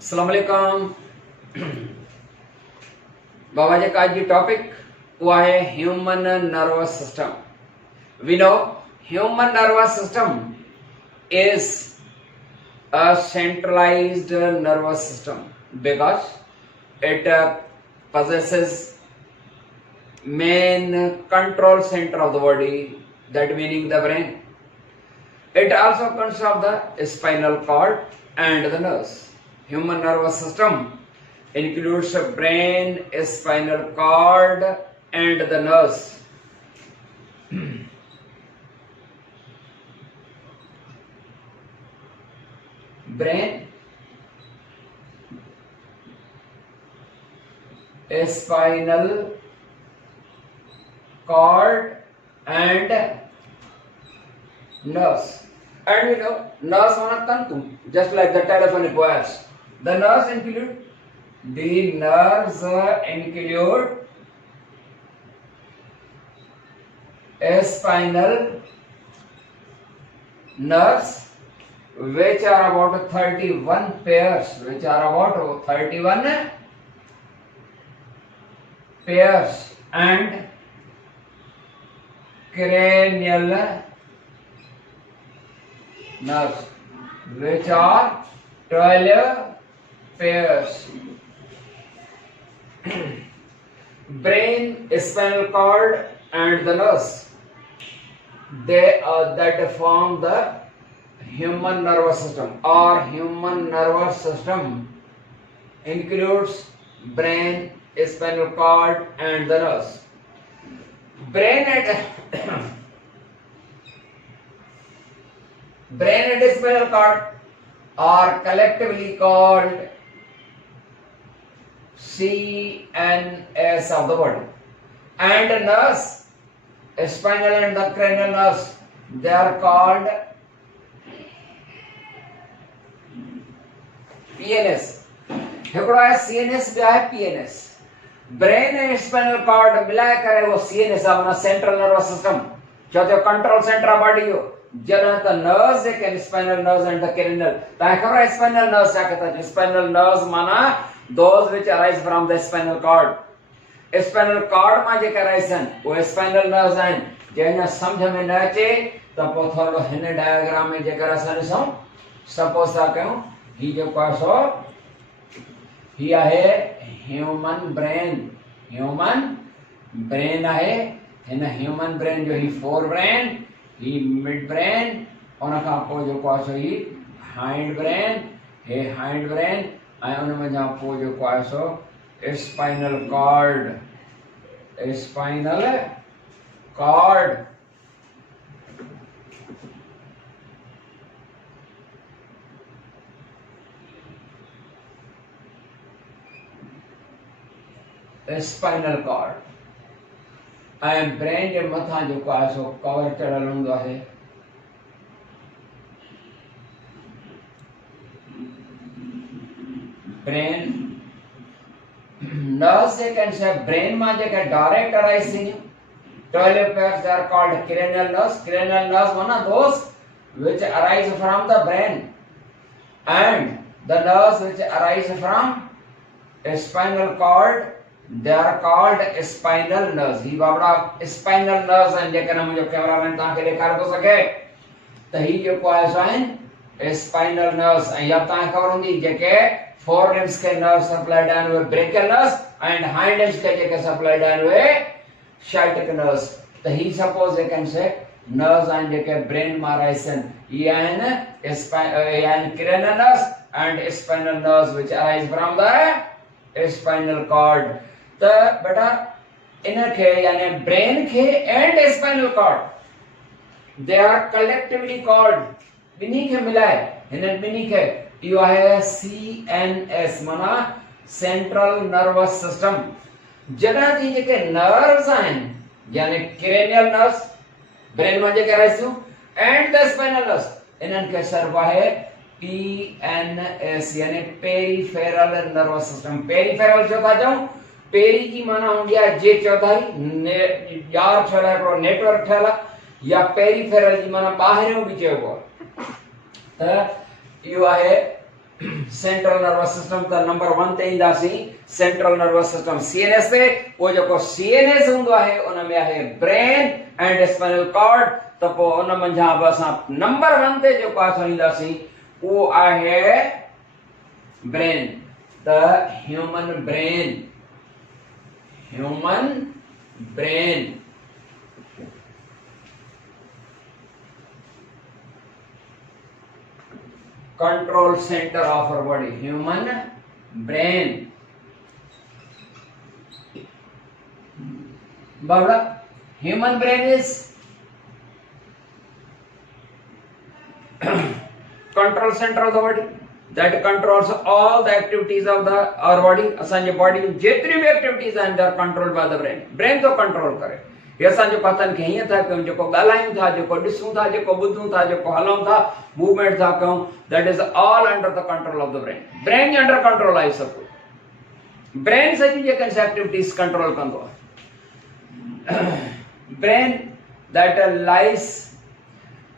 अस्सलाम वालेकुम। बाबा जी का आज की टॉपिक हुआ है human nervous system. We know human nervous system is a centralized nervous system because it possesses main control center of the body, that meaning the brain. It also consists of the spinal cord and the nerves. Human nervous system includes the brain, spinal cord and the nerves. Brain, spinal cord and nerves. And we know nerves are tantu, just like the telephonic wires. The nerves include spinal nerves, which are about 31 pairs, and cranial nerves, which are 12 pairs. Brain, spinal cord and the nerves, that form the human nervous system. Or human nervous system includes brain, spinal cord and the nerves. Brain and spinal cord are collectively called CNS of the body, and the nerves, spinal and the cranial nerves, they are called PNS. हिकिड़ो आहे CNS, ॿियो आहे PNS. Brain ऐं spinal cord मिलाए करे वो CNS आहे, माना सेंट्रल नर्वस सिस्टम, छो त कंट्रोल सेंटर आहे बॉडी जो. जॾहिं त नर्व्स जेके आहिनि, spinal nerves and the cranial, तव्हांखे ख़बर आहे स्पाइनल नर्व्स छा कहता है? स्पाइनल नर्व्स माना those which arise from the spinal cord. Spinal cord मां जेके arise आहिनि उहे स्पाइनल नर्व्स आहिनि. जंहिंजा सम्झ में न अचे त पोइ थोरो हिन डायग्राम में जेकर असां ॾिसूं, सपोज था कयूं ही जेको आहे सो ही आहे ह्यूमन ब्रेन आहे. हिन ह्यूमन ब्रेन जो ही फोर ब्रेन, ही मिड ब्रेन, उन खां पोइ जेको आहे सो ही हाइंड ब्रेन, ऐं उन में पोइ जेको आहे सो स्पाइनल कॉर्ड. स्पाइनल कॉर्ड ऐं ब्रेन जे मथां जेको आहे सो कवर चढ़ियल हूंदो आहे. ब्रेन नर्व्स जेके आहिनि से ब्रेन मां जेके डायरेक्ट अराइज थींदियूं, 12 pairs, they are called cranial nerves. Cranial nerves माना those which arise from the brain, and the nerves which arise from spinal cord, they are called spinal nerves. He Babra spinal nerves आहिनि जेके न मुंहिंजो cameraman तव्हांखे ॾेखारे थो सघे त ही जेको आहे सो आहिनि spinal nerves. ऐं या तव्हांखे ख़बर हूंदी जेके फोर लिम्स के नर्व सप्लाइड आहिनि उहे brachial nerves, and hind limbs के जेके सप्लाइड आहिनि उहे शाइटिक नर्व्स. त ही सपोज जेके आहिनि से नर्व्स आहिनि जेके ब्रेन मां अराइज थियनि, इहे आहिनि cranial nerves and spinal nerves which arise from the spinal cord. त बेटा इनखे यानी ब्रेन खे and spinal cord, they are collectively called, ॿिन्ही खे मिलाए हिननि ॿिन्ही खे इहो आहे CNS माना सेंट्रल नर्वस सिस्टम. जॾहिं कि जेके नर्व्स आहिनि यानी क्रेनियल नर्व्स ब्रेन मां जेके अराइज थियूं एंड द स्पाइनल नर्व्स, इन्हनि खे सर्व आहे PNS यानी पेरिफेरल नर्वस सिस्टम. पेरिफेरल छो था चऊं? पेरी जी माना हूंदी आहे जे चौधारी, यार ठहियल आहे, हिकिड़ो नेटवर्क ठहियल आहे, या पेरिफेरल जी माना ॿाहिरियों बि चइबो आहे. त इहो आहे सेंट्रल नर्वस सिस्टम त नंबर 1 ते ईंदासीं सेंट्रल नर्वस सिस्टम सीएनएस ते वो जेको सीएनएस हूंदो आहे उन में आहे ब्रेन एंड स्पाइनल कॉर्ड त पोइ उन मंझां बि असां नंबर 1 ते जेको असां ईंदासीं उहो आहे brain the human brain control center of our body, human brain. Babla, human brain is control center of the body that controls all the activities of our body. असांजे बॉडी में जेतिरी भी एक्टिविटीज आहिनि they are controlled by the brain. Brain तो control करे ये असांजो पतन खे हीअं था कयूं जेको ॻाल्हायूं था जेको ॾिसूं था जेको ॿुधूं था जेको हलूं था मूवमेंट था कयूं that is all under the control of the brain brain J under control आहे सभु कुझु ब्रेन सॼी जेके एक्टिविटीज़ कंट्रोल कंदो आहे brain that lies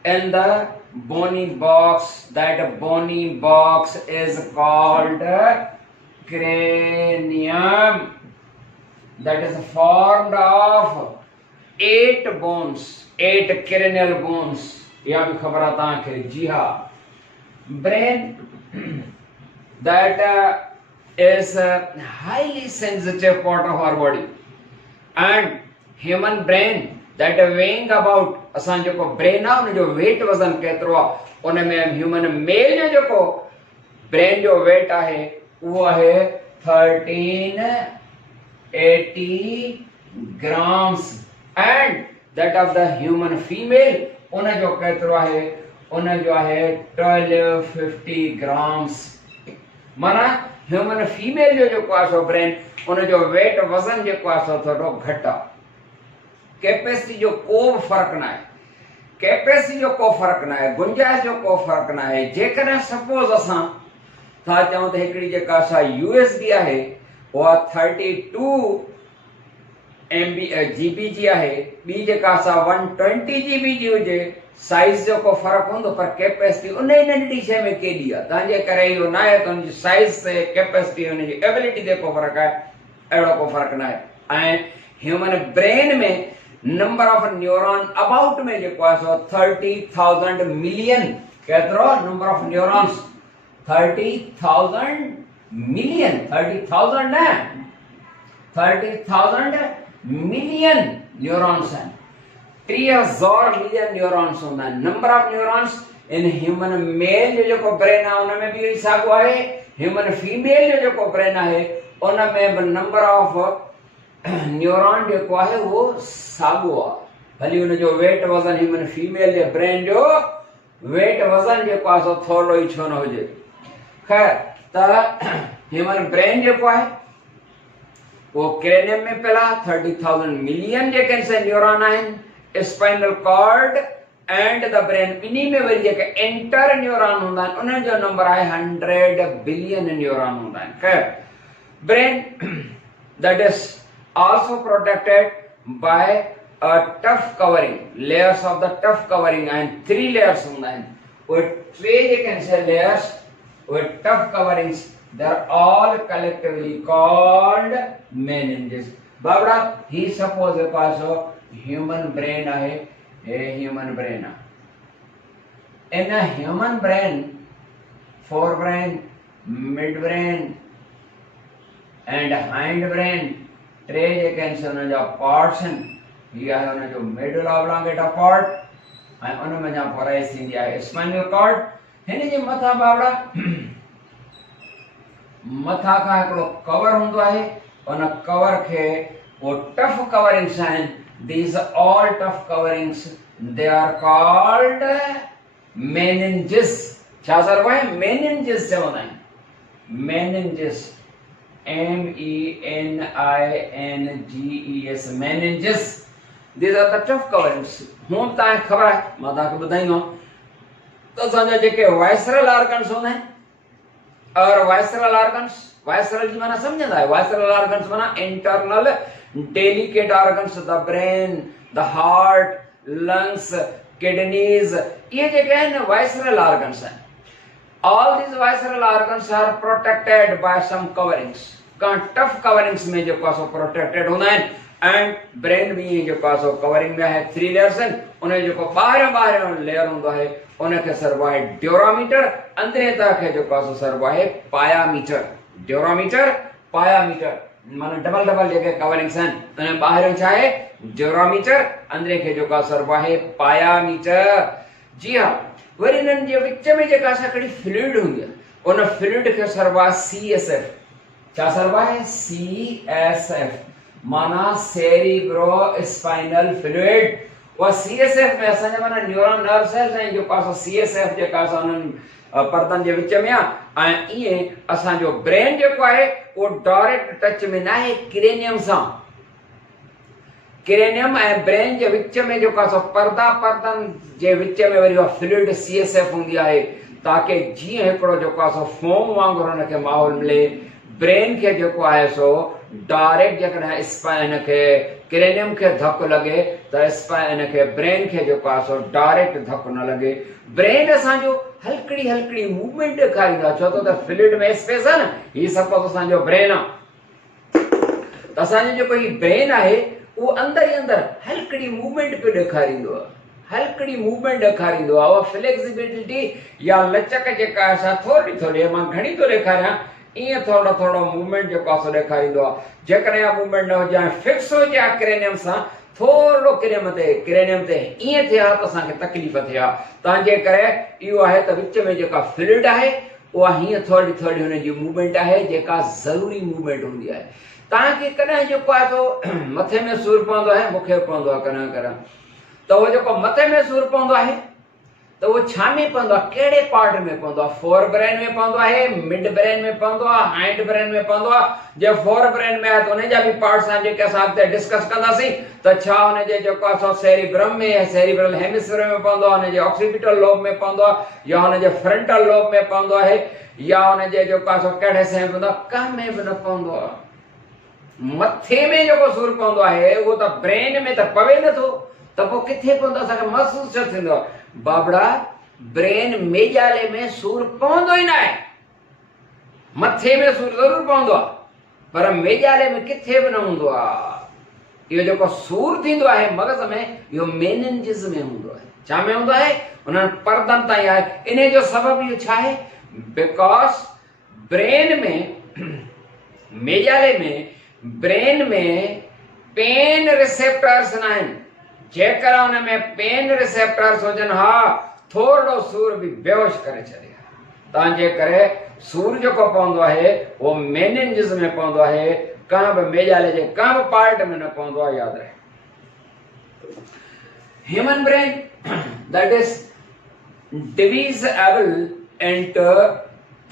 in the bony box that bony box is called cranium that is formed of 8 bones 8 cranial bones या भी खबर आता है जी हाँ brain that is a highly sensitive part of our body and human brain that weighing about असां जेको brain आहे उन जो वेट वज़न केतिरो आहे उन में ह्यूमन मेल जो जेको ब्रेन जो वेट आहे उहो आहे 1380 grams and that of the human female उन जो केतिरो आहे उन जो आहे 1250 grams माना ह्यूमन फीमेल जो जेको आहे सो ब्रेन उन जो वेट वज़न जेको आहे सो थोरो घटि आहे कैपेसिटी जो को फर्क ना है कैपेसिटी जो को फर्क ना है गुंजाइश जो को फर्क ना है जेकॾहिं सपोज असां था चऊं त हिकिड़ी जेका असां यूएसबी आहे उहा 32 MB GB जी आहे ॿी जेका असां 120 GB जी हुजे साइज जो को फर्क हूंदो पर कैपेसिटी उन ई नंढी शइ में केॾी आहे तव्हांजे करे इहो न आहे त हुनजी साइज ते कैपेसिटी हुनजी एबिलिटी ते को फर्क आहे अहिड़ो को फर्क न आहे ऐं ह्यूमन ब्रेन में नंबर ऑफ न्यूरॉन अबाउट में जेको आहे सो 30,000 मिलियन केतिरो नंबर ऑफ न्यूरॉन्स 30,000 मिलियन 30,000 न 30,000 मिलियन न्यूरॉन्स आहिनि 30,000 मिलियन न्यूरॉन्स हूंदा आहिनि number of neurons in human male जो जेको ब्रेन आहे उन में बि साॻियो आहे ह्यूमन फीमेल जो जेको ब्रेन आहे उन में बि नंबर ऑफ न्यूरॉन जेको आहे उहो साॻियो आहे भली हुन जो वेट वज़न ह्यूमन फीमेल जे ब्रेन जो वेट वज़न जेको आहे सो थोरो ई छो न हुजे ख़ैर त ह्यूमन ब्रेन जेको आहे उहो क्रेनियम में पियल आहे 30,000 मिलियन जेके से न्यूरॉन आहिनि spinal cord and the brain इन्ही में वरी जेके इंटर न्यूरॉन हूंदा आहिनि उन्हनि जो नंबर आहे 100 बिलियन न्यूरॉन हूंदा आहिनि ख़ैर brain that is also protected by a tough covering layers of the tough covering and 3 layers hunda hain with 3 you can say layers with tough coverings they are all collectively called meninges babra he suppose a also human brain ahe a human brain in a human brain forebrain midbrain and hindbrain टे जेके आहिनि हुन जा parts आहिनि हीअ आहे हुन जो medulla oblongata part ऐं उन में पराइज़ थींदी आहे स्पाइनल कॉर्ड हिन जे मथां बावड़ा मथां खां हिकिड़ो कवर हूंदो आहे उन कवर खे वो टफ कवरिंग्स आहिनि these all tough coverings they are called meninges छा सर भाई मेनिंजिस चवंदा आहिनि meninges MENINGES meninges these are the tough coverings हूं तां खबर है मां तां के बुधाइयो तो असांजा जेके वाइसरल ऑर्गन्स हूंदा आहिनि और वाइसरल ऑर्गन्स वाइसरल जी माना समझंदा आहियो वाइसरल ऑर्गन्स माना internal delicate organs the brain the heart lungs kidneys ये जेके आहिनि वाइसरल ऑर्गन्स आहिनि All these visceral organs are protected by some coverings. Tough coverings में जो कासो प्रोटेक्टेड होना है एंड ब्रेन भी जो कासो कवरिंग में है 3 लेयर्स उन्हें जो को बाहर लेयर होंदा है उन्हें के सरवाए ड्यूरामीटर अंदर तक है जो कासो सरवाए पायामीटर ड्यूरामीटर पायामीटर माने डबल लेके कवरिंग्स हैं उन्हें बाहर चाहे ड्यूरामीटर अंदर के जो का सरवाए पायामीटर जी हां वरी नन जे विच में जे कासा कड़ी फ्लूइड होंगे उन फ्लूइड के सरवा सीएसएफ क्या सरवा है CSF माना सेरिब्रो स्पाइनल फ्लूइड और CSF में असां माना न्यूरॉन नर्व सेल्स हैं जो पास CSF जे का सन परतन जे विच में आ ये असां जो ब्रेन जो है वो डायरेक्ट टच में ना है क्रेनियम सा cranium and brain J which में जो का पर्दा परतन जे विच में वरी फ्लूइड CSF होंदी है ताकि जी एकड़ो जो का फोम वांगुर उन के माहौल मिले ब्रेन के जो है सो डायरेक्ट जकॾहिं स्पाइन के क्रेनियम के धक लगे तो स्पाइन के ब्रेन के जो सो डायरेक्ट धक न लगे ब्रेन असांजो हल्कड़ी मूवमेंट ॾेखारींदो आहे छो तो फ्लूइड में स्पेस है ना ये सपोज असांजो ब्रेन आहे त असांजो जेको ही ब्रेन आहे वो अंदर ही अंदर हल्कड़ी मूवमेंट पे ॾेखारींदो आहे हल्कड़ी मूवमेंट ॾेखारींदो आहे वो फ्लेक्सिबिलिटी या लचक जेका असां थोड़ी मां घणी तो ॾेखारियां ये थोड़ा मूवमेंट जो कासो ॾेखारींदो आहे जेकॾहिं मूवमेंट न हुजे फिक्स हो जा क्रेनियम सा थोड़ो क्रेनियम ते ये थिया त असांखे तकलीफ़ थिया तांजे करे इहो आहे त विच में जेका फ्लूइड आहे उहा हीअं थोड़ी हुन जी मूवमेंट आहे जेका ज़रूरी मूवमेंट हूंदी आहे तांखे कॾहिं जेको आहे तो मथे में सूर पवंदो आहे मूंखे पवंदो आहे कॾहिं त उहो जेको मथे में सूर पवंदो आहे तो वो छा में पवंदो आहे कहिड़े पार्ट में पवंदो आहे फोर ब्रेन में पवंदो आहे मिड ब्रेन में पवंदो आहे हाइंड ब्रेन में पवंदो आहे जे फोर ब्रेन में आहे त उन जा भी पार्ट्स हैं जेके असां अॻिते डिस्कस कंदासीं त छा उन जे जेको आहे सेरिब्रम में सेरिब्रल हेमिस्फीयर में पवंदो आहे उन जे ऑक्सीपिटल लोब में पवंदो आहे या उन जे फ्रंटल लोब में पवंदो आहे या उन जे जेको आहे कहिड़े से पवंदो आहे कंहिं में बि न पवंदो आहे मथे में जेको सूर पवंदो आहे उहो त ब्रेन में त पवे नथो त पोइ किथे पवंदो असांखे महसूस छा थींदो आहे बाबड़ा ब्रेन मेजाले में सूर पवंदो ही ना है मथे में सूर जरूर पवंदो आहे पर मेजाले में किथे भी न हूंदो आहे इहो जेको सूर थींदो आहे मगज़ में इहो मेनिंजिस में हूंदो आहे छा में हूंदो आहे उन्हनि परदनि ताईं आहे इन जो सबबु इहो छा आहे बिकॉज ब्रेन में मेजाले में ब्रेन में पेन रिसेप्टर्स न आहिनि जेकर उन में पेन रिसेप्टर्स हुजनि हा थोड़ो सूर भी बेहोश करे छॾे तांजे करे सूर जेको पवंदो आहे वो मेनिंजिस में पवंदो आहे कंहिं बि मेजाले जे कंहिं बि पार्ट में न पवंदो आहे यादि रहे human brain that is divisible into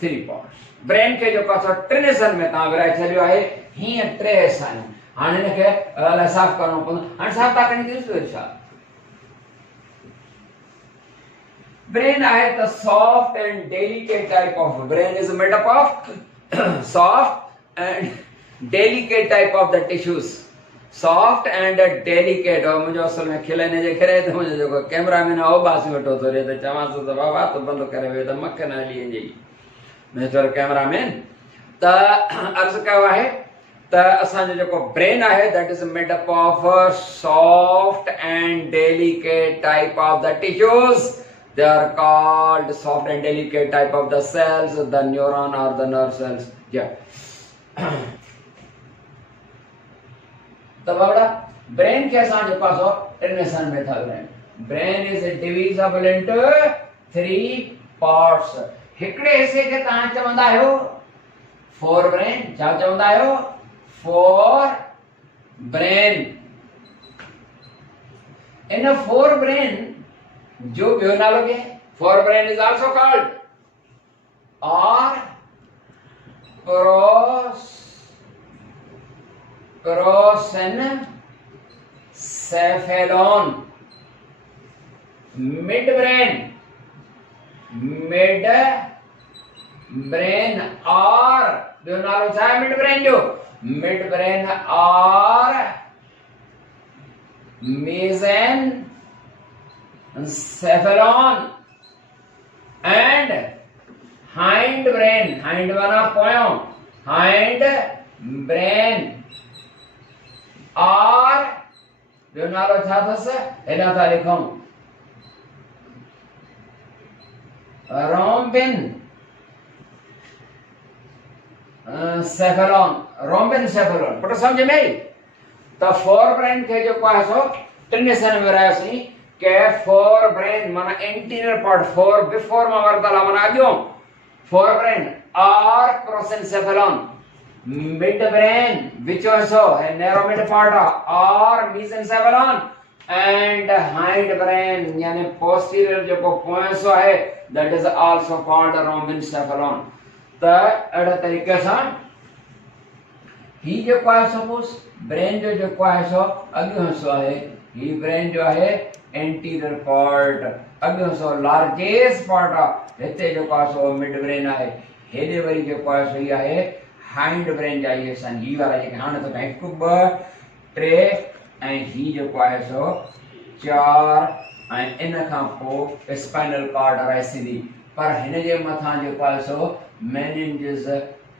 3 parts brain के जेको असां टिनि हिसनि में तव्हां विराए छॾियो आहे हीअं 3 हिसा आहिनि हाणे हिनखे साफ़ करणो पवंदो हाणे साफ़ था कणी ॾिसो छा brain is the soft and delicate type of brain is made up of soft and delicate type of the tissues soft and delicate और मुझे असल में खिलाने जे करे तो मुझे जो कैमरामैन आओ बास वठो तो रे त चवां तो बाबा तो बंद करे वे त मक्ख न हली जी मैं तो कैमरामैन त अर्ज कयो आहे त असांजो जेको ब्रेन आहे that is made up of soft and delicate type of the tissues they are called soft and delicate type of the cells the neuron or the nerve cells yeah तो Babra brain के असां जे पासो टिनेसन में था brain is divisible into 3 parts हिकड़े हिस्से के तहां चवंदा आयो फोर ब्रेन छा चवंदा आयो fore brain in fore brain जो ॿियो नालो के fore brain is also called और प्रोसेनसेफेलॉन मिड ब्रेन और ॿियो नालो छा है मिड ब्रेन जो मिड ब्रेन और mesencephalon and hind brain, hind माना पोयों, हाइंड ब्रेन और जो नालो छा थस हिन था लिखूं रोम्बिन सेफेलॉन, रोम्बिन सेफेलॉन। पुट समझ में आई? तो फोर ब्रेन के जो है सो टिन सन में रहसी के फोर ब्रेन माना एंटीरियर पार्ट, फोर बिफोर में वरदला माना अगो फोर ब्रेन और prosencephalon, mid brain which also a narrow mid part और mesencephalon and hind brain यानी posterior जो को पोएसो है that is also called rhombencephalon। तो अड़े तरीके से ही जो है सपोज ब्रेन जो है सो अगो सो है, ही ब्रेन जो है एंटीरियर पार्ट अगो सो लार्जेस्ट पार्ट हिते जो है सो मिड ब्रेन है, हेडे वरी जो है सो या है हाइंड ब्रेन जाइए सन ही वाला जे हाने तो हिकु ब टे ऐं ही जो है सो चार ऐं इन खां पो स्पाइनल कॉर्ड आहे सीधी, पर हिन जे मथां जो है सो मेनिंजेस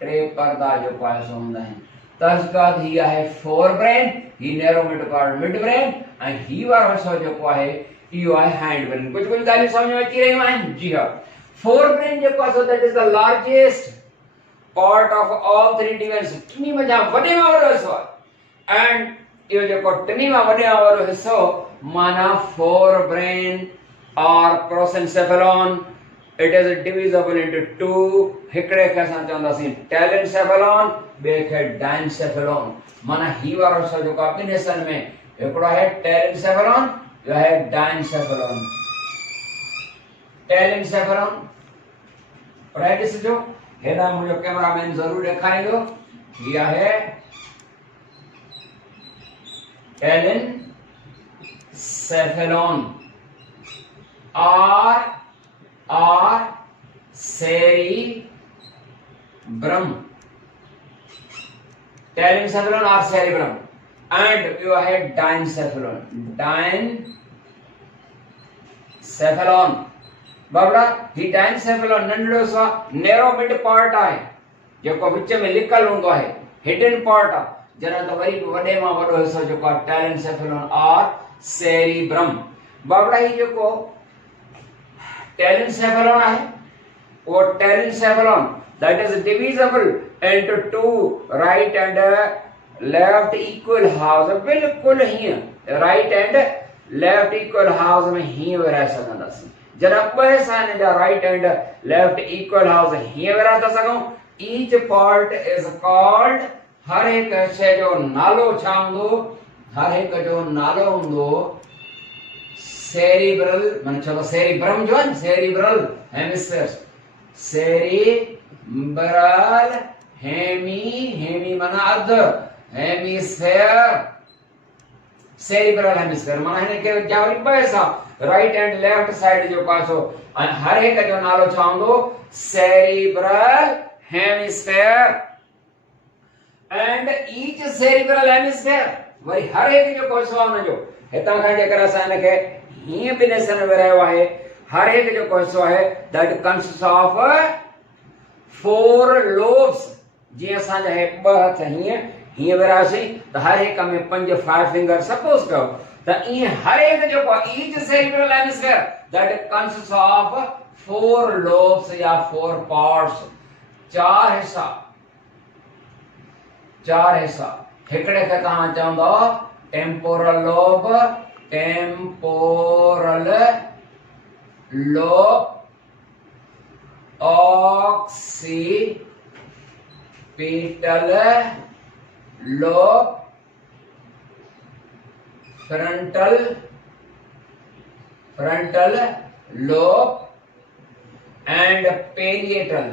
टे पर्दा जो है सो हुंदा आहिनि। तस्कात ही आहे फोर ब्रेन, ही narrow mid part mid brain ऐं ही वारो हिस्सो जो है इहो आहे हाइंड ब्रेन। कुछ कुछ ॻाल्हियूं समझ में अची रहियूं आहिनि? जी हां। फोर ब्रेन जो है so that is the largest part of all three dimensions, टिनी में जहाँ वडे में वडो हिस्सो and यो जो को टिनी में वडे में वडो हिस्सो माना फोर ब्रेन और प्रोसेंसेफेलॉन, it is divisible into two, हिकड़े के साथ चंदा सी टेलेंसेफेलॉन, बे के डाइनसेफेलॉन। माना ही वारो हिस्सो जो कॉम्बिनेशन में हिकड़ो है टेलेंसेफेलॉन, जो है डाइनसेफेलॉन। टेलेंसेफेलॉन प्रैक्टिस जो हेना मुझे कैमरामैन जरूर दिखाएंगे, यह है टेलिन सेफेलॉन और सेरी ब्रम, टेलिन सेफेलॉन और सेरी ब्रम एंड यह है डाइनसेफेलॉन, डाइन सेफेलॉन बाबड़ा ही डाइनसेफेलॉन नंढड़ो सा नैरो मिड पार्ट आहे जेको विच में लिकल हूंदो आहे, हिडन पार्ट आहे जरा तो वरी वडे मां वडो हिस्सो जेको आहे टेलेंसेफेलॉन और सेरिब्रम। बाबड़ा ही जेको टेलेंसेफेलॉन आहे वो telencephalon that is divisible into two right and left equal halves, बिल्कुल ही right and left equal halves में ही रह सकंदासी। जरा ॿ साइन जा right and left equal halves हीअं विरहा था सघूं। ईच पार्ट इज कॉल्ड, हर एक शइ जो नालो छा हूंदो, हर एक जो नालो हूंदो सेरिब्रल, माने चलो सेरिब्रम जो है सेरिब्रल हेमिस्फेयर, सेरिब्रल हेमी माना अर्ध, हेमिस्फेयर सेरिब्रल हेमिस्फेयर माना हिन के क्या वरी ॿ हिस्सा राइट एंड लेफ्ट साइड जो पासो हर एक जो नालो छा हूंदो cerebral hemisphere and each cerebral hemisphere वरी हर एक जो कोसो उन जो हितां खां जेकर असां इन खे हीअं बि ॾिसण विरहियो आहे, हर एक जो कोसो आहे that consist of four lobes. जीअं असांजा हे ॿ हथ हीअं विरहासीं त हर एक में 5 फिंगर सपोज कयो त ईअं हर एक जो each cerebral hemisphere that consist of four lobes या फोर पार्ट्स, चार हिस्सा। हिकड़े खे तव्हां चवंदो temporal lobe, temporal lobe, occipital lobe, frontal lobe and parietal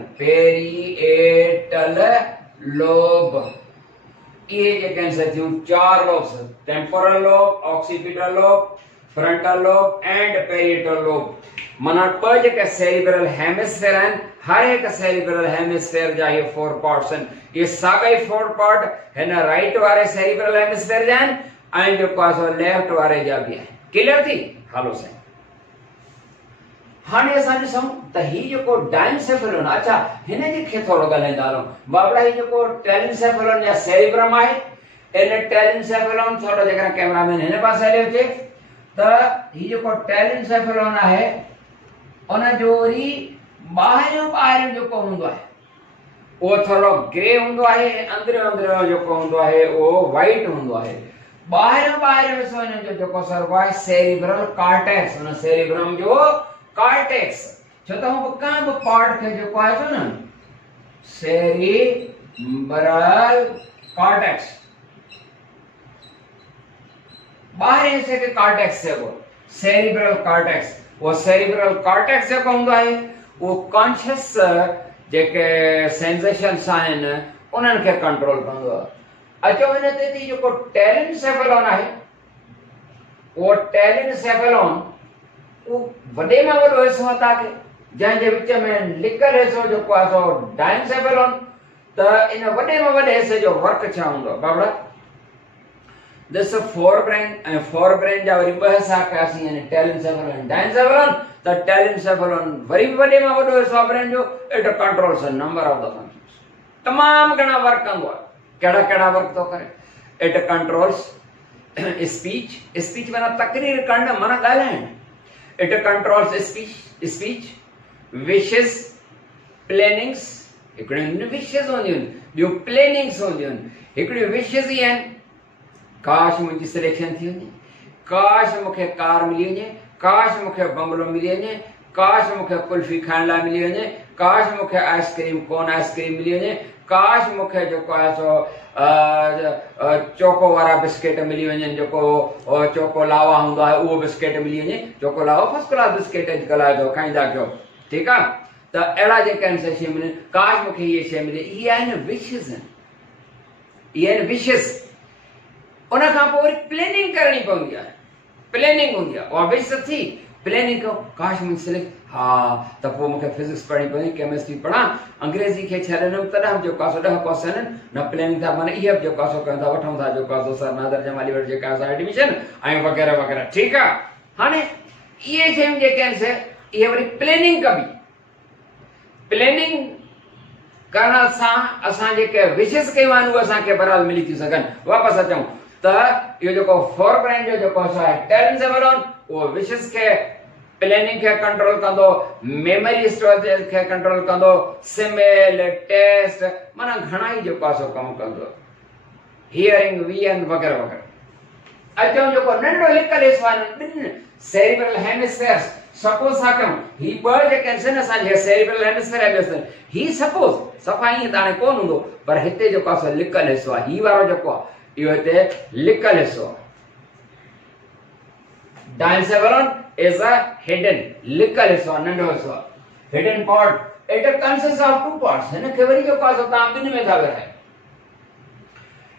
lobe. ये जेके थियूं चार lobes, temporal lobe, occipital lobe, frontal lobe and parietal lobe. माना ॿ जेके सेरिब्रल हेमिस्फेयर आहिनि, हर एक सेरिब्रल हेमिस्फेयर जा ये फोर पार्ट्स आहिनि। ये साॻा ई फोर पार्ट हिन राइट वारे सेरिब्रल हेमिस्फेयर जा आहिनि ऐं जेको आहे सो लेफ्ट वारे जा बि आहिनि। क्लियर थी? हलो साईं, हाणे असां ॾिसूं त ही जेको डाइनसेफेलोन, अच्छा हिन जे खे थोरो ॻाल्हाईंदा हलूं बाबड़ा। ही जेको टेलिनसेफेलोन या सेरिब्रम आहे, इन टेलिनसेफेलोन थोरो जेकर कैमरामैन हिन पासे हलियो अचे त ही जेको टेलिनसेफेलोन आहे उन जो वरी ॿाहिरियों जेको हूंदो आहे उहो थोरो ग्रे हूंदो आहे, अंदरियों जेको हूंदो आहे उहो वाइट हूंदो आहे। ॿाहिरियों हिसो हिन जो जेको सरगो आहे सेरिब्रल कॉर्टेक्स, उन सेरिब्रम जो कॉर्टेक्स, छो त हू कंहिं बि पार्ट खे जेको आहे छो न सेरिब्रल कॉर्टेक्स, ॿाहिरें हिसे खे कॉर्टेक्स चइबो, सेरिब्रल कॉर्टेक्स। वो सेरिब्रल कॉर्टेक्स जेको हूंदो आहे उहो कॉन्शियस जेके सेंसेशन्स आहिनि उन्हनि खे कंट्रोल कंदो आहे। अचो हिन ते थी जेको टेलिनसेफेलोन आहे, उहो टेलिनसेफेलोन उहो वॾे में वॾो हिसो अदा कयो, जंहिंजे विच में लिकल हिसो जेको आहे सो डाइनसेफेलोन। त इन वॾे में वॾे हिसे जो वर्क छा हूंदो बाबड़ा? दिस फोर ब्रेन ऐं फोर ब्रेन जा वरी ॿ हिसा कयासीं, यानी टेलिनसेफेलोन डाइनसेफेलोन। त टेलिनसेफेलोन वरी वॾे में वॾो हिसो आहे ब्रेन जो, it controls a number of the functions, तमाम घणा वर्क कंदो आहे। कहिड़ा कहिड़ा वर्क थो करे? इट कंट्रोल्स स्पीच, स्पीच माना तकरीर करणु माना ॻाल्हाइणु। It controls speech, wishes, plannings, हिकिड़ियूं विशेस हूंदियूं आहिनि, ॿियूं प्लेनिंग्स हूंदियूं आहिनि। हिकिड़ियूं विशेस ई आहिनि, काश मुंहिंजी सिलेक्शन थी वञे, काश मूंखे कार मिली वञे, काश मूंखे बंगलो मिली वञे, काश मूंखे कुल्फी खाइण लाइ मिली वञे, काश मूंखे आइसक्रीम कोन आइसक्रीम मिली वञे, काश मूंखे जेको आहे सो चोको वारा बिस्किट मिली वञनि, जेको चोको लावा हूंदो आहे उहो बिस्किट मिली वञे। Choco lava first class biscuit अॼुकल्ह आहे जो खाईंदा कयो, ठीकु आहे। त अहिड़ा जेके आहिनि से शयूं मिलनि, काश मूंखे इहे शइ मिले, इहे आहिनि विशेस आहिनि, इहे आहिनि विशेस। उन खां पोइ वरी प्लेनिंग करणी पवंदी आहे, प्लेनिंग हूंदी आहे, उहा विश थी प्लेनिंग कयो, काश मुंहिंजी सिलेक्ट, हा त पोइ मूंखे फिजिक्स पढ़णी पवंदी, केमिस्ट्री पढ़ां, अंग्रेज़ी खे छॾंदुमि, तॾहिं जेको आहे सो 10 क्वेश्चन न प्लेनिंग था माना इहे बि जेको आहे सो कयूं था, वठूं था जेको आहे सो सर नादर जमाली वटि जेका आहे एडमिशन ऐं वग़ैरह वग़ैरह, ठीकु आहे। हाणे इहे शयूं जेके आहिनि से इहे वरी प्लेनिंग कबी, प्लेनिंग करण सां असां जेके विशेस कयूं आहिनि उहे असांखे बराबरि मिली थियूं सघनि। वापसि अचूं त इहो जेको फोर ब्रेन जो जेको आहे टेलिनसेफेलोन, उहो विशेस खे प्लेनिंग खे कंट्रोल कंदो, मेमोरी स्टोरेज खे कंट्रोल कंदो, सिमेल टेस्ट माना घणा ई जेको आहे सो कमु कंदो, हियरिंग विजन वग़ैरह वग़ैरह। अचूं जेको नंढो लिकल हिसो आहे ॿिनि सेरिब्रल हेमिस्फेयर्स, सपोज था कयूं ही ॿ जेके आहिनि असांजे सेरिब्रल हेमिस्फेयर हेमिस्फेयर, ही सपोज सफ़ा ईअं त हाणे कोन हूंदो, पर हिते जेको आहे सो लिकल हिसो आहे, ही वारो जेको आहे इहो हिते लिकल हिसो आहे। डाइनसेफेलोन is a hidden लिकल हिसो आहे, नंढो हिसो आहे, hidden part, it consists of two parts। हिन खे वरी जेको आहे सो तव्हां ॿिनि में था विरहायो,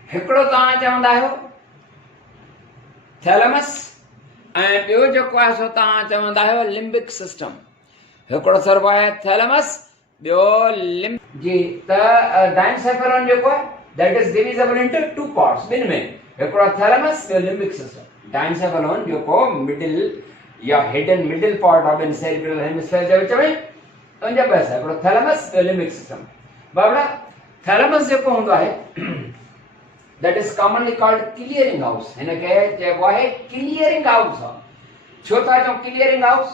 हिकिड़ो तव्हां चवंदा आहियो थैलेमस ऐं ॿियो जेको आहे सो तव्हां चवंदा आहियो लिम्बिक सिस्टम। हिकिड़ो सरगो आहे थैलेमस, ॿियो लिम्ब जी। त डाइनसेफेलोन जेको आहे that is divisible into two parts, ॿिनि में, हिकिड़ो थैलेमस ॿियो लिम्बिक सिस्टम। डाइनसेफेलोन जेको मिडिल या hidden middle part of in cerebral hemisphere जे विच में उनजा ॿ हिसा, हिकिड़ो थैलेमस ॿियो लिम्बिक सिस्टम। बाबड़ा थैलेमस जेको हूंदो आहे that is commonly called clearing house, हिन खे चइबो आहे क्लियरिंग हाउस। छो था चऊं क्लियरिंग हाउस?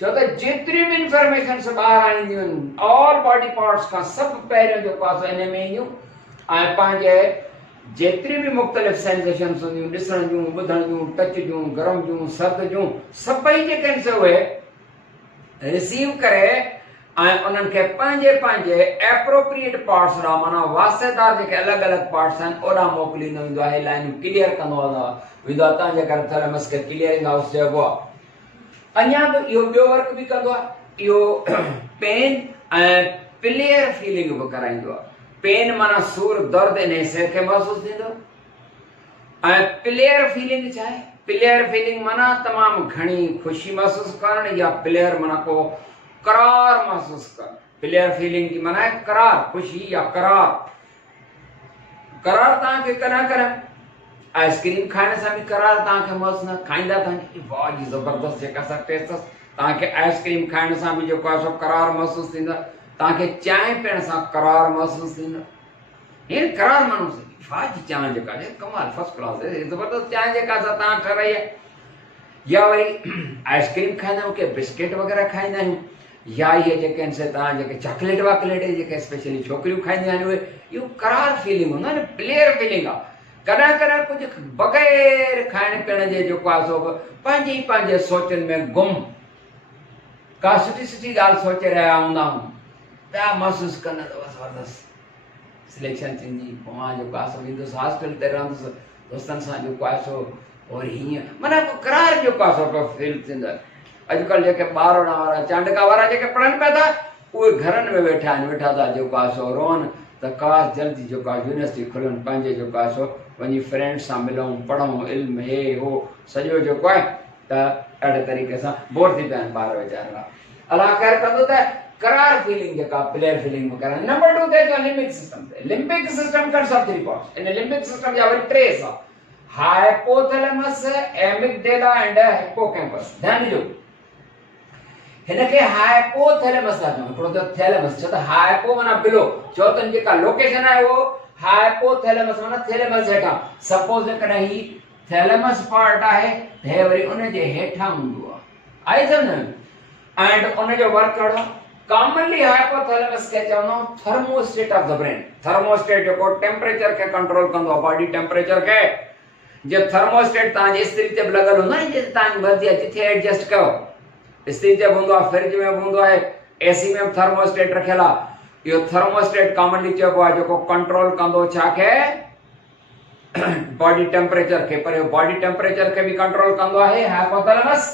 छो त जेतिरियूं बि इंफॉर्मेशन्स ॿाहिरि ईंदियूं आहिनि ऑल बॉडी पार्ट्स खां सभु पहिरियों जेको आहे सो हिन में ईंदियूं ऐं पंहिंजे जेतिरियूं बि मुख़्तलिफ़ सेंसेशन्स हूंदियूं, ॾिसण जूं, ॿुधण जूं, टच जूं, गरम जूं, सर्द जूं, सभई जेके आहिनि से उहे रिसीव करे ऐं उन्हनि खे पंहिंजे पंहिंजे एप्रोप्रिएट पार्ट्स ॾांहुं माना वास्तेदार जेके अलॻि अलॻि पार्ट्स आहिनि ओॾां मोकिलींदो वेंदो आहे, लाइनूं क्लियर कंदो वेंदो आहे, तव्हांजे करे थैलेमस खे क्लियरिंग हाउस चइबो आहे। अञा बि इहो ॿियो वर्क बि कंदो आहे, इहो पेन ऐं प्लेयर फीलिंग बि कराईंदो आहे। पेन माना सूर दर्द इन हिसे खे महसूस थींदो ऐं प्लेयर फीलिंग छा आहे? प्लेयर फीलिंग माना तमामु घणी ख़ुशी महसूस करणु या प्लेयर माना को करार महसूस करणु। प्लेयर फीलिंग जी माना आहे करार, ख़ुशी या करार। करार तव्हांखे कॾहिं कॾहिं आइसक्रीम खाइण सां बि करार तव्हांखे महसूस न, खाईंदा तव्हांखे वाह जी ज़बरदस्त जेका सा टेस्ट ताके आइसक्रीम खाइण सां भी जेको आहे सो करार महसूस थींदा, ताके चांहि पीअण सां करार महसूस थींदा। ये करार माण्हू फाज चांहि जेका आहे कमाल फर्स्ट क्लास है, जबरदस्त चांहि जेका असां तव्हां ठहिराई आहे। या वरी आइसक्रीम खाईंदा आहियूं के बिस्किट वग़ैरह खाईंदा आहियूं, या ये जेके आहिनि से तव्हां जेके चॉकलेट वाकलेट जेके स्पेशली छोकिरियूं खाईंदियूं आहिनि उहे, इहो करार फीलिंग हूंदो आहे न, प्लेयर फीलिंग आहे। कॾहिं कॾहिं कुझु बग़ैर खाइण पीअण जे जेको आहे सो पंहिंजे सोचनि में गुम का सुठी सुठी ॻाल्हि सोचे रहिया हूंदा आहियूं, पिया महसूसु कंदा त ज़बरदस्त सिलेक्शन थींदी, पोइ मां जेको आहे सो वेंदुसि हॉस्टल ते रहंदुसि दोस्तनि सां जेको आहे सो, और हीअं माना करार जेको आहे सो पियो फील थींदो आहे। अॼुकल्ह जेके ॿारड़ा वारा चांडका वारा जेके पढ़नि पिया था उहे घरनि में वेठा आहिनि, वेठा था जेको आहे सो रोअनि त काश जल्दी जेको आहे यूनिवर्सिटी खुलनि, पंहिंजे जेको आहे सो वञी फ्रेंड्स सां मिलूं, पढ़ूं, इल्मु हे हो सॼो जेको आहे त अहिड़े तरीक़े सां बोर थी पिया आहिनि ॿार वीचारा। अलाह ख़ैर कंदो त करार फीलिंग जेका प्लेयर फीलिंग में करनि। नंबर 2 ते जो लिम्बिक सिस्टम ते, limbic system consist of 3 parts. In limbic system जा वरी 3 आहे, हाइपोथैलेमस, एमिगडाला एंड हिप्पोकैम्पस। ध्यान ॾिजो, हिनखे हाइपोथैलेमस था चऊं, हिकिड़ो त थैलेमस, छो त हाइपो माना बिलो, चओ त जेका लोकेशन आहे उहो हाइपोथैलेमस माना थैलेमस हेठां। सपोज जेकॾहिं ही थैलेमस पार्ट आहे त हे वरी उन जे हेठां हूंदो आहे, आई सम्झ। एंड उन जो वर्क कहिड़ो, कॉमनली हाइपोथैलेमस खे चवंदा आहियूं thermostat of the brain. Thermostat जेको टेम्परेचर खे कंट्रोल कंदो आहे, बॉडी टेम्परेचर खे। जे थर्मोस्टेट तव्हांजे इस्त्री ते बि लॻल हूंदो आहे, जिते तव्हांजी मर्ज़ी आहे जिथे एडजस्ट कयो, इस्त्री ते बि हूंदो आहे, फ्रिज में बि हूंदो आहे, एसी में बि थर्मोस्टेट रखियल आहे। इहो थर्मोस्टेट कॉमनली चइबो आहे जेको कंट्रोल कंदो छा खे, बॉडी टेम्परेचर खे। पर इहो बॉडी टेम्परेचर खे बि कंट्रोल कंदो आहे हाइपोथैलेमस,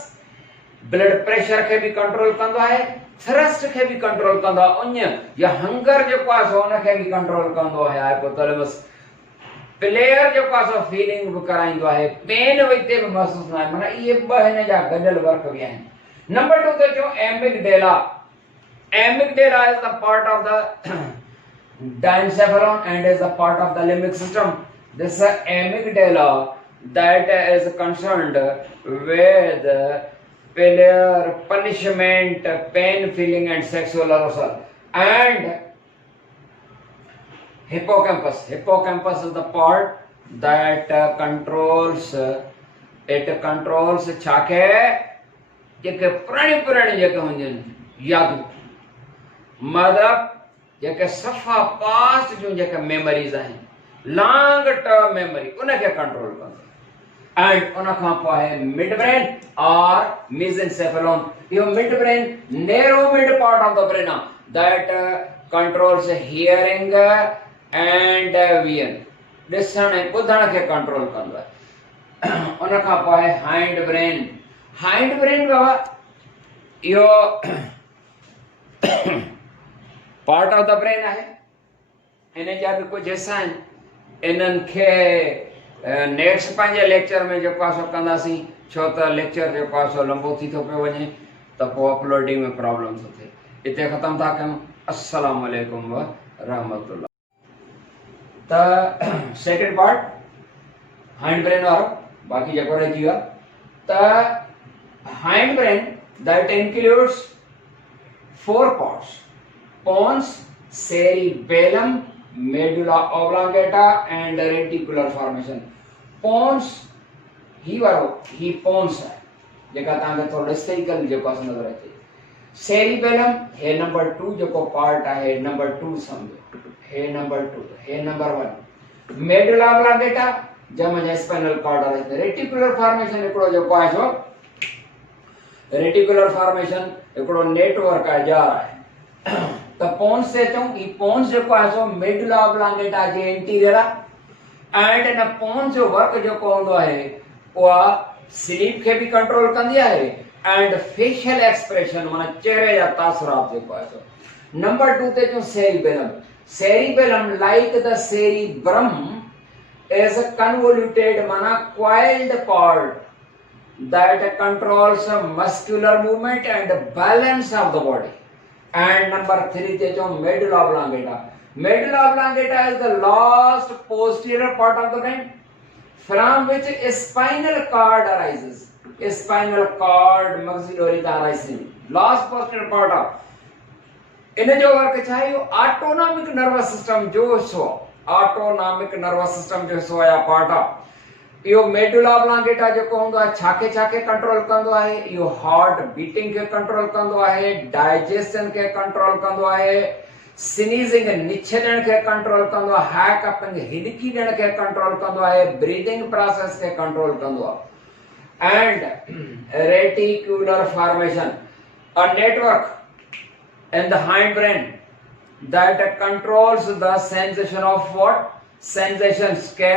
ब्लड प्रेशर खे बि कंट्रोल कंदो आहे, थ्रस्ट खे बि कंट्रोल कंदो आहे, उञ या हंगर जेको आहे सो उनखे बि कंट्रोल कंदो आहे हाइपोथैलेमस। प्लेयर जेको आहे सो फीलिंग बि कराईंदो आहे, पेन हिते बि महसूस न आहे, माना इहे ॿ हिन जा गॾियल वर्क बि आहिनि। नंबर 2 ते जो amygdala. Amygdala is the part of the diencephalon and is the part of the limbic system. This amygdala that is concerned with pleasure, punishment, pain feeling and sexual arousal. And hippocampus. Hippocampus is the part that controls छाखे जेके पुराणी जेके हुजनि यादूं, मतलब जेके सफ़ा past जूं जेके मेमोरीज़ आहिनि, लॉन्ग टर्म मेमोरी, उनखे कंट्रोल कंदो। एंड उन खां पोइ आहे मिड ब्रेन और मेसेंसेफेलोन। इहो mid brain narrow mid part of the brain आहे that controls hearing and vision, ॾिसण ऐं ॿुधण खे कंट्रोल कंदो आहे। उन खां पोइ आहे हाइंड ब्रेन। हाइंड ब्रेन बाबा इहो पार्ट ऑफ द ब्रेन आहे, इन जा बि कुझु हिस्सा आहिनि। इन्हनि खे नेक्स्ट पंहिंजे लेक्चर में जेको आहे सो कंदासीं, छो त लेक्चर जेको आहे सो लंबो थी थो पियो वञे त पोइ अपलोडिंग में प्रॉब्लम थो थिए। हिते ख़तमु था कयूं। अस्सलाम वालेकुम व रहमतुल्लाह। त सेकेंड पार्ट हाइंड ब्रेन वारो, बाक़ी जेको रहिजी वियो त hind brain that includes 4 parts: pons, cerebellum, medulla oblongata and reticular formation. Pons ही वारो ही pons है जेका तव्हांखे थोरो हिस्टोरिकल जेको आहे नज़र अचे। सेरिबेलम हे नंबर 2 जेको पार्ट आहे, नंबर 2 सम्झो, हे नंबर 2, हे नंबर 1। मेडुला ओब्लांगेटा जंहिंमें स्पाइनल कॉर्ड आहे। रेटिकुलर फॉर्मेशन हिकिड़ो जेको आहे सो, रेटिकुलर फॉर्मेशन हिकिड़ो नेटवर्क आहे, जार आहे। त पोन्स ते चऊं, ही पोन्स जेको आहे सो मेडुला ओब्लांगेटा जे इंटीरियर आहे। एंड इन पोन्स जो वर्क जेको हूंदो आहे उहा स्लीप खे बि कंट्रोल कंदी आहे एंड फेशियल एक्सप्रेशन माना चेहरे जा तासुरात जेको आहे सो। नंबर 2 ते चऊं cerebellum. Cerebellum like the cerebrum is a convoluted mana coiled part that controls muscular movement and balance of the body. And number 3 te jo medulla oblongata. Medulla oblongata is the last posterior part of the brain from which a spinal cord arises. Spinal cord maxillary थायराइसिन last poster part of in जो work छा आहे autonomic nervous system जो हिस्सो autonomic nervous system जो हिस्सो या part of yo medulla oblongata जो होंदो आहे छाके कंट्रोल कंदो आहे यो हार्ट बीटिंग के कंट्रोल कंदो आहे डाइजेशन के कंट्रोल कंदो आहे स्नीजिंग निछड़ण के कंट्रोल कंदो आहे हैक अपिंग हिडकी ॾियण के कंट्रोल कंदो आहे ब्रीदिंग प्रोसेस के कंट्रोल कंदो आहे and reticular formation a network in the hindbrain that controls the sensation of what sensations के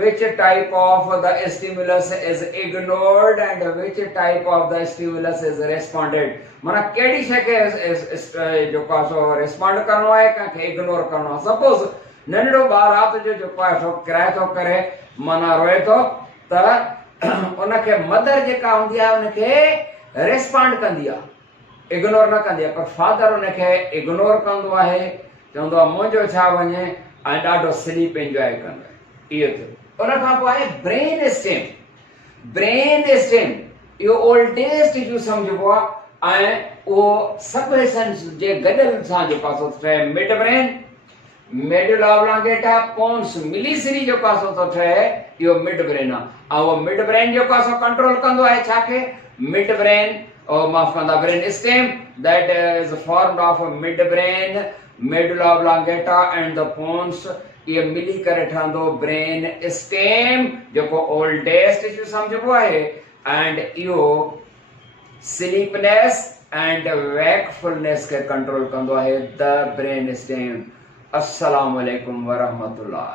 which type of the stimulus is ignored and which type of the stimulus is responded माना केड़ी शय के जो कासो respond करनो है के ignore करनो सपोज नंढड़ो ॿार रात जो पाए थो किराए थो करे माना रोए थो त उनखे मदर जेका हूंदी आहे उनखे रिस्पोंड कंदी आहे इग्नोर न कंदी आहे पर फादर उनखे इग्नोर कंदो आहे चवंदो आहे मुंहिंजो छा वञे ऐं ॾाढो स्लीप एंजॉय कंदो आहे इहो थियो उन खां पोइ आहे ब्रेन स्टेम इहो ओल्डेस्ट इशू सम्झबो आहे ऐं उहो सभु हिसनि जे गॾियल सां जेको आहे सो ठहे mid brain medulla oblongata pons मिलीसिरी जेको आहे सो थो ठहे इहो मिड ब्रेन आहे ऐं उहो मिड ब्रेन जेको आहे सो कंट्रोल कंदो आहे छाखे mid brain or maaf kanda brain stem that is formed of midbrain medulla oblongata and the pons ये मिली करे ठहंदो ब्रेन स्टेम जेको ओल्डेस्ट इशू समझबो आहे एंड इहो स्लीपनेस एंड वेकफुलनेस के कंट्रोल कंदो आहे द ब्रेन स्टेम अस्सलाम वालेकुम व रहमतुल्लाह।